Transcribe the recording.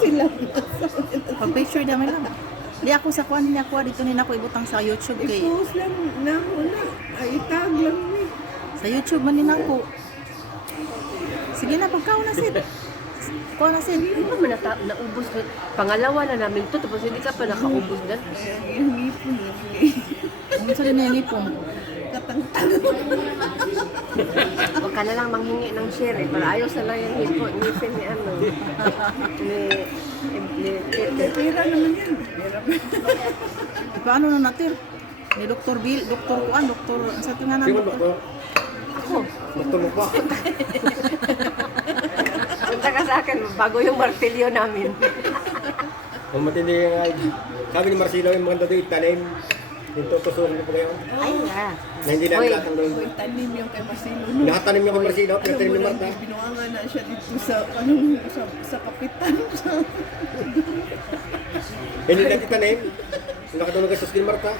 Sila. Pag-picture namin lang. Di ako sa kuan niya kuha dito nila ko ibutang sa YouTube kay I-post lang na una. Ay, itag lang ni. sa YouTube man nila ko. Sige na pagkaw na sid. Kuha na sid. Hindi pa man naubos. Pangalawa na namin to, tapos hindi ka pa nakaubos na. Yung ngipon. Ano sa din ni pong Katang-tang. Huwag ka na lang manghingi ng share eh. Para ayos na lang yung ngipin ni ano. Ni Peter. Pera naman yan. Pera ba? paano na natin? Ni Dr. Bill, Dr. Kuan, Dr. sa tinganan Sino ba Dr. ko? Ako, Doktor mo pa. punta ka sa akin, bago yung martilyo namin. Kung matindi yung sabi ni Marcelo yung mga doon itanim. Yung tutusukin niyo po kayo. Ay nga. Na hindi na Hoy. lahat ng doon. Uy, tanim yung kay Marcelo. Lahat tanim niyo kay Marcelo, Alam pinatanim mo ni na, Marta. binuangan na siya dito sa, sa kapitan. Hindi natin tanim. Nakatulog ka sa Marta.